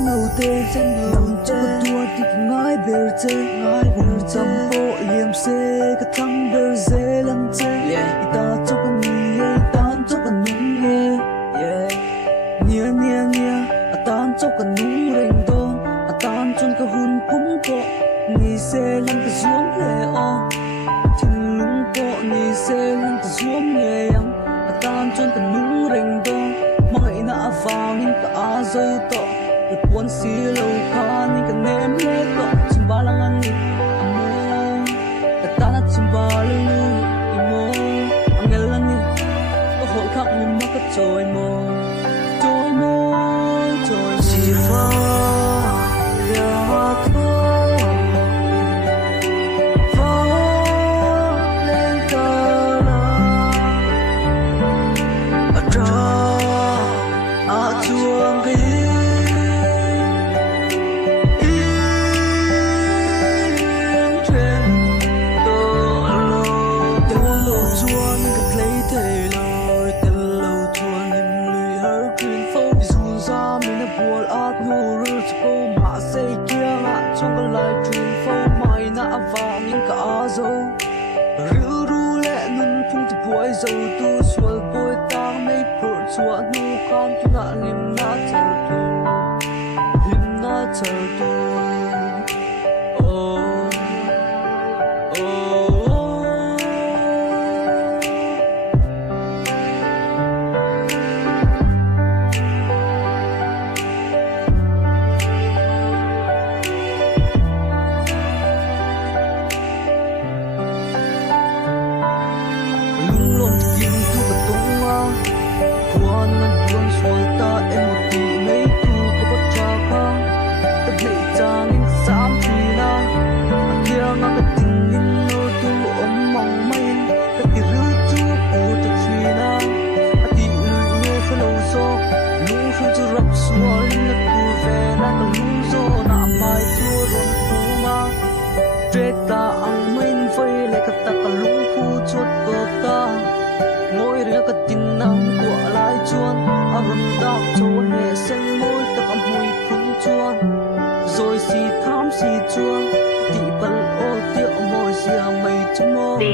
chân đầu tê nằm cho con tua thì ngái bề chê buồn chăm bộ liềm xê cái thăng bề dê lăng chê ta cho con nghe tan cho con nung nghe nia nia nia tan cho con nung rèn đôn tan cho con hun pum bộ ni xê lăng cái xuống lệ o thiên lung bộ ni xê lăng cái xuống nghe yang tan cho con nung rèn đôn mày na vàng in cả dâu to cái cuốn xí lâu khan in cái ném lệ to chim ba lang anh amo cái ta na chim ba lu imo anh nghe lần đi có hội khắc như mắc cái trôi mồ chỉ pha ya hoa thô phá lên ta la tra chuông cái buồn át ngủ rư cho cô mà xây kia ngã trong cái lại truyền phô mày nã vàng những cả dâu rư ru lệ nâng phung thì buổi dâu tu xuôi bôi tang mây phở chua nu con tu nã lim nã chờ tu Kim tu cái tung a, quan ngân buông xuôi ta em một tí mấy tu có bắt cha khang, ta thấy cha nên dám phi na, kia ngã cái tình in nô tu ôm mong mây, ta chỉ rước chúa của ta phi na, ta tí lụi nghe phải lâu gió, lung không cho rập xua lên ngất tu về na ta lung gió na mai chúa run phu ma, trét ta ang mây vây lại cái ta cả lung phu chuột cọp ta. Ngồi riêng cái tin nắng của lại chuan rừng đào châu hè xanh môi ta cầm mùi phun chuan rồi xì thám xì chuan tị bận ô tiệu môi xìa mây chấm môi